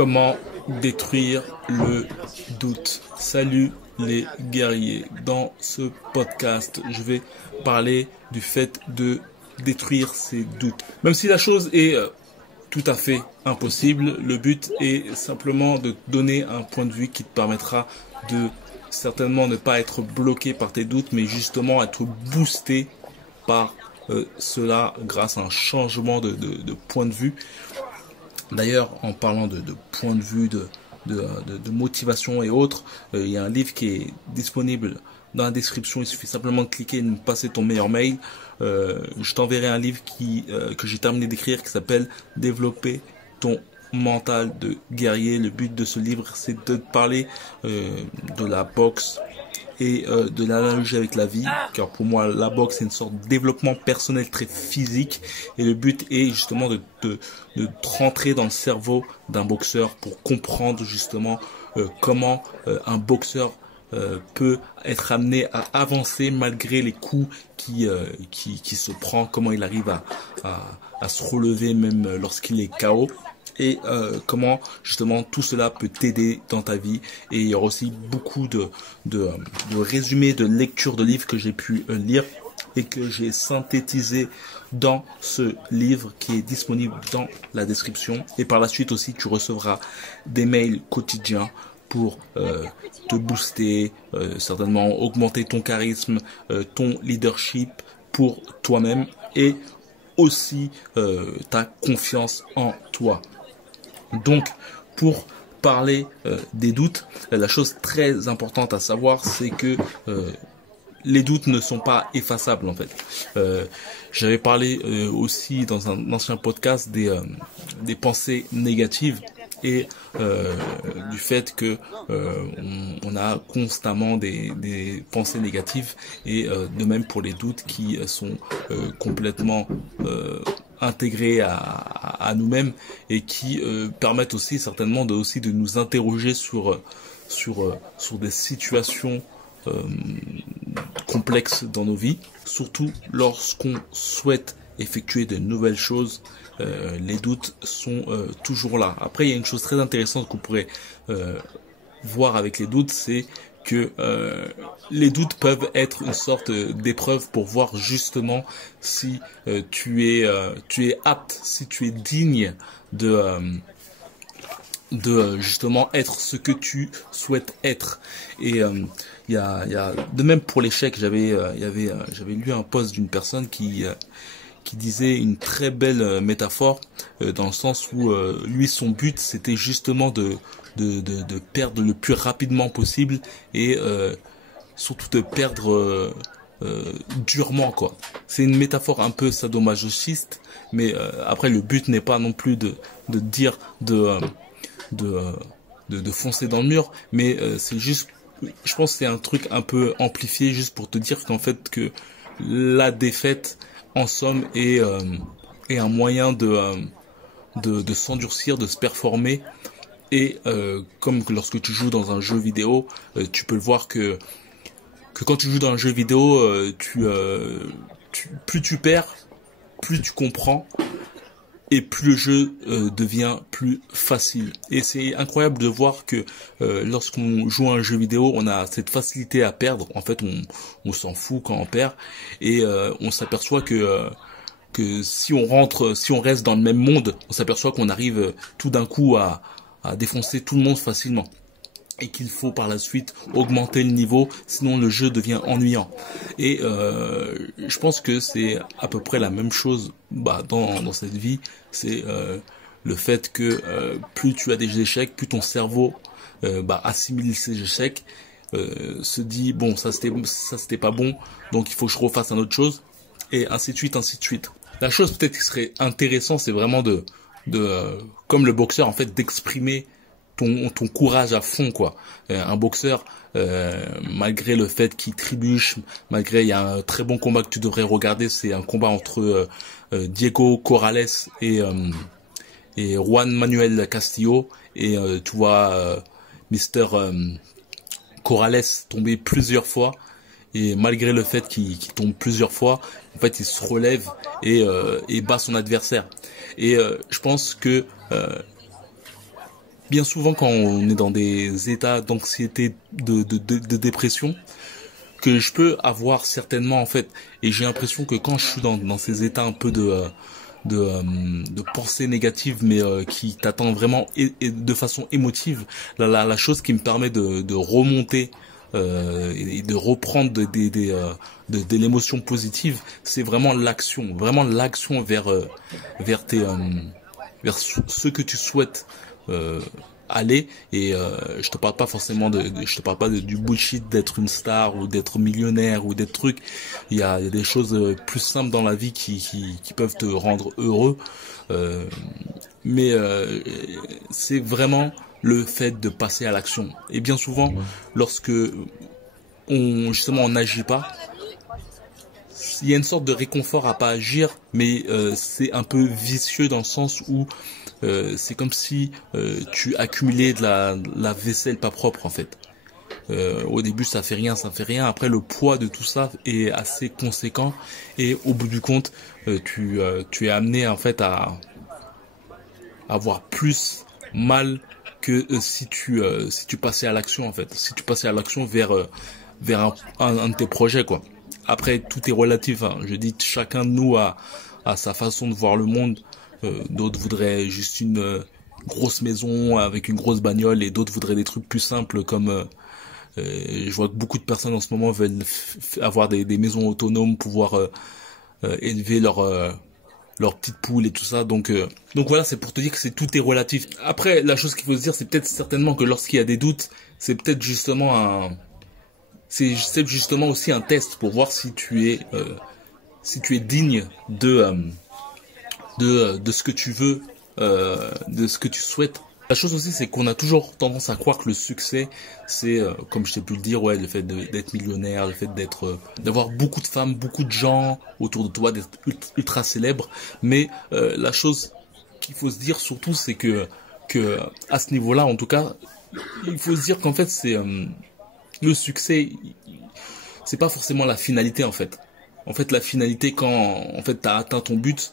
Comment détruire le doute? Salut les guerriers, dans ce podcast je vais parler du fait de détruire ces doutes. Même si la chose est tout à fait impossible, le but est simplement de te donner un point de vue qui te permettra de certainement ne pas être bloqué par tes doutes, mais justement être boosté par cela grâce à un changement de point de vue. D'ailleurs, en parlant de point de vue, de motivation et autres, il y a un livre qui est disponible dans la description. Il suffit simplement de cliquer et de me passer ton meilleur mail. Je t'enverrai un livre que j'ai terminé d'écrire qui s'appelle « Développer ton mental de guerrier ». Le but de ce livre, c'est de te parler de la boxe et de l'analogie avec la vie, car pour moi la boxe c'est une sorte de développement personnel très physique, et le but est justement de rentrer dans le cerveau d'un boxeur pour comprendre justement comment un boxeur peut être amené à avancer malgré les coups qui se prend, comment il arrive à se relever même lorsqu'il est KO. Et comment justement tout cela peut t'aider dans ta vie. Et il y aura aussi beaucoup de résumés, de lectures de livres que j'ai pu lire et que j'ai synthétisé dans ce livre qui est disponible dans la description. Et par la suite aussi tu recevras des mails quotidiens pour te booster, certainement augmenter ton charisme, ton leadership pour toi-même et aussi ta confiance en toi. Donc, pour parler des doutes, la chose très importante à savoir, c'est que les doutes ne sont pas effaçables en fait. J'avais parlé aussi dans un ancien podcast des pensées négatives et du fait que on a constamment des pensées négatives, et de même pour les doutes qui sont complètement intégrés à nous-mêmes et qui permettent aussi certainement de nous interroger sur des situations complexes dans nos vies, surtout lorsqu'on souhaite effectuer de nouvelles choses. Les doutes sont toujours là. Après, il y a une chose très intéressante qu'on pourrait voir avec les doutes, c'est que les doutes peuvent être une sorte d'épreuve pour voir justement si tu es apte, si tu es digne de justement être ce que tu souhaites être. Et il y a de même pour l'échec. J'avais lu un post d'une personne qui disait une très belle métaphore, dans le sens où lui, son but c'était justement de perdre le plus rapidement possible, et surtout de perdre durement quoi. C'est une métaphore un peu sadomasochiste, mais après le but n'est pas non plus de dire de foncer dans le mur, mais c'est juste, je pense que c'est un truc un peu amplifié juste pour te dire qu'en fait que la défaite en somme est un moyen de s'endurcir, de se performer. Et comme lorsque tu joues dans un jeu vidéo, tu peux le voir que quand tu joues dans un jeu vidéo, plus tu perds, plus tu comprends, et plus le jeu devient plus facile. Et c'est incroyable de voir que lorsqu'on joue à un jeu vidéo, on a cette facilité à perdre. En fait, on s'en fout quand on perd, et on s'aperçoit que si on reste dans le même monde, on s'aperçoit qu'on arrive tout d'un coup à défoncer tout le monde facilement, et qu'il faut par la suite augmenter le niveau, sinon le jeu devient ennuyant. Et je pense que c'est à peu près la même chose dans cette vie. C'est le fait que plus tu as des échecs, plus ton cerveau assimile ces échecs, se dit bon, ça c'était pas bon, donc il faut que je refasse une autre chose, et ainsi de suite, ainsi de suite. La chose peut-être qui serait intéressant, c'est vraiment comme le boxeur en fait, d'exprimer ton courage à fond quoi. Un boxeur, malgré le fait qu'il trébuche, il y a un très bon combat que tu devrais regarder, c'est un combat entre Diego Corrales et Juan Manuel Castillo, et tu vois Mister Corrales tomber plusieurs fois, et malgré le fait qu'il tombe plusieurs fois, en fait il se relève et bat son adversaire. Et je pense que bien souvent quand on est dans des états d'anxiété, de dépression, que je peux avoir certainement en fait, et j'ai l'impression que quand je suis dans ces états un peu de pensée négative, mais qui t'attend vraiment et de façon émotive, la chose qui me permet de remonter et de reprendre de l'émotion positive, c'est vraiment l'action vers tes vers ce que tu souhaites aller. Et je te parle pas forcément je te parle pas du bullshit d'être une star ou d'être millionnaire ou d'être truc. Il y a des choses plus simples dans la vie qui peuvent te rendre heureux, mais c'est vraiment le fait de passer à l'action. Et bien souvent, lorsque on n'agit pas, il y a une sorte de réconfort à pas agir, mais c'est un peu vicieux dans le sens où c'est comme si tu accumulais de la vaisselle pas propre en fait. Au début ça fait rien. Après le poids de tout ça est assez conséquent et au bout du compte tu es amené en fait à avoir plus mal que si tu passais à l'action en fait. Si tu passais à l'action vers un de tes projets quoi. Après tout est relatif, hein. Je dis chacun de nous a sa façon de voir le monde. D'autres voudraient juste une grosse maison avec une grosse bagnole et d'autres voudraient des trucs plus simples comme je vois que beaucoup de personnes en ce moment veulent avoir des maisons autonomes, pouvoir élever leurs petites poules et tout ça. Donc voilà, c'est pour te dire que tout est relatif. Après, la chose qu'il faut se dire, c'est peut-être certainement que lorsqu'il y a des doutes, c'est peut-être justement aussi un test pour voir si tu es digne de ce que tu veux, de ce que tu souhaites. La chose aussi, c'est qu'on a toujours tendance à croire que le succès, c'est, comme je t'ai pu le dire, ouais, le fait d'être millionnaire, le fait d'avoir beaucoup de femmes, beaucoup de gens autour de toi, d'être ultra célèbre. Mais la chose qu'il faut se dire surtout, c'est que à ce niveau-là, en tout cas, il faut se dire qu'en fait, c'est le succès, c'est pas forcément la finalité en fait. En fait, la finalité quand en fait t'as atteint ton but.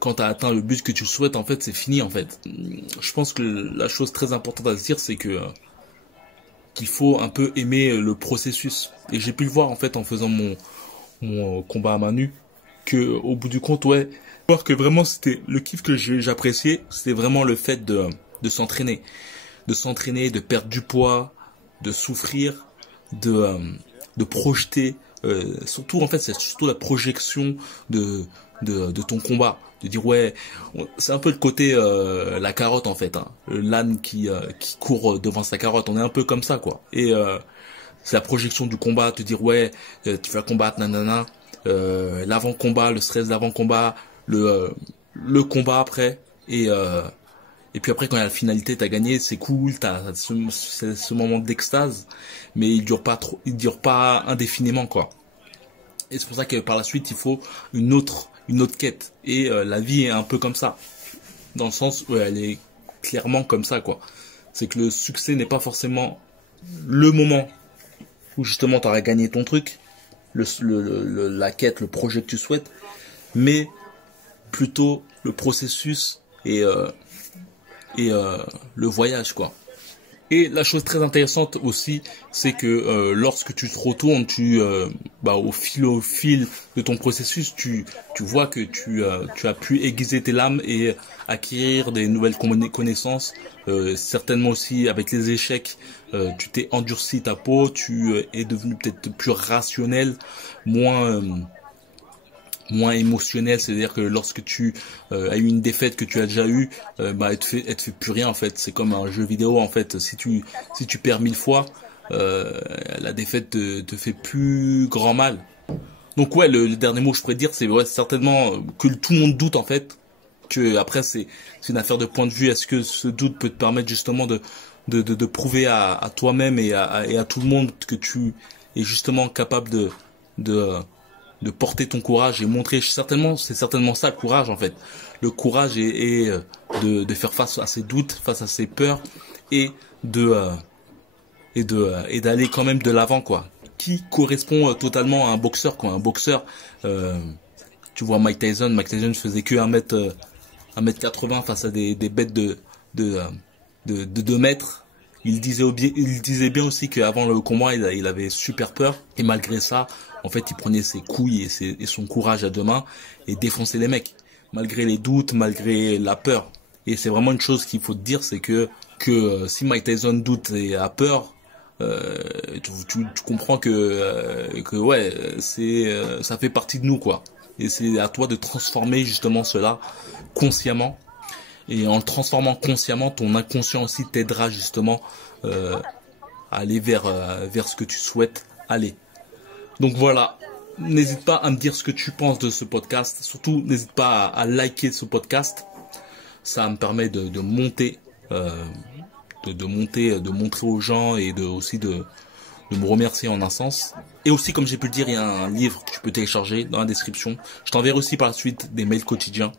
Quand tu as atteint le but que tu souhaites, en fait, c'est fini, en fait. Je pense que la chose très importante à se dire, c'est qu'il faut un peu aimer le processus. Et j'ai pu le voir, en fait, en faisant mon combat à main nue, que au bout du compte, ouais, voir que vraiment, c'était le kiff que j'appréciais, c'était vraiment le fait de s'entraîner. De s'entraîner, de perdre du poids, de souffrir, de projeter. Surtout, en fait, c'est surtout la projection de ton combat, de dire ouais, c'est un peu le côté la carotte en fait, hein. L'âne qui court devant sa carotte, on est un peu comme ça quoi. Et c'est la projection du combat, te dire ouais, tu vas combattre nanana, l'avant-combat, le stress d'avant-combat, le combat après et puis après quand il y a la finalité, t'as gagné, c'est cool, t'as ce moment d'extase, mais il dure pas indéfiniment quoi. Et c'est pour ça que par la suite il faut une autre quête. Et la vie est un peu comme ça, dans le sens où elle est clairement comme ça quoi. C'est que le succès n'est pas forcément le moment où justement tu auras gagné ton truc, la quête, le projet que tu souhaites, mais plutôt le processus et le voyage quoi. Et la chose très intéressante aussi, c'est que lorsque tu te retournes, au fil de ton processus, tu vois que tu as pu aiguiser tes lames et acquérir des nouvelles connaissances. Certainement aussi avec les échecs, tu t'es endurci ta peau, tu es devenu peut-être plus rationnel, moins émotionnel, c'est-à-dire que lorsque tu as eu une défaite que tu as déjà eue, elle te fait plus rien en fait. C'est comme un jeu vidéo en fait. Si tu perds 1000 fois, la défaite te fait plus grand mal. Donc ouais, le dernier mot que je pourrais dire, c'est ouais, certainement que tout le monde doute en fait. Que après c'est une affaire de point de vue. Est-ce que ce doute peut te permettre justement de prouver à toi-même et à tout le monde que tu es justement capable de porter ton courage et montrer c'est certainement ça le courage en fait. Le courage est de faire face à ses doutes, face à ses peurs et d'aller quand même de l'avant quoi. Qui correspond totalement à un boxeur quoi. Un boxeur, tu vois Mike Tyson faisait que 1m80 face à des bêtes de 2 mètres. Il disait bien aussi qu'avant le combat, il avait super peur. Et malgré ça, en fait, il prenait ses couilles et son courage à 2 mains et défonçait les mecs. Malgré les doutes, malgré la peur. Et c'est vraiment une chose qu'il faut te dire, c'est que si Mike Tyson doute et a peur, tu comprends que ouais, ça fait partie de nous, quoi. Et c'est à toi de transformer justement cela consciemment. Et en le transformant consciemment, ton inconscient aussi t'aidera justement à aller vers ce que tu souhaites aller. Donc voilà, n'hésite pas à me dire ce que tu penses de ce podcast. Surtout, n'hésite pas à liker ce podcast. Ça me permet de monter, de montrer aux gens et aussi de me remercier en un sens. Et aussi, comme j'ai pu le dire, il y a un livre que tu peux télécharger dans la description. Je t'enverrai aussi par la suite des mails quotidiens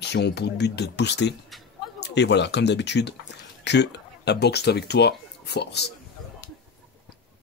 qui ont pour but de te booster. Et voilà, comme d'habitude, que la boxe soit avec toi, force.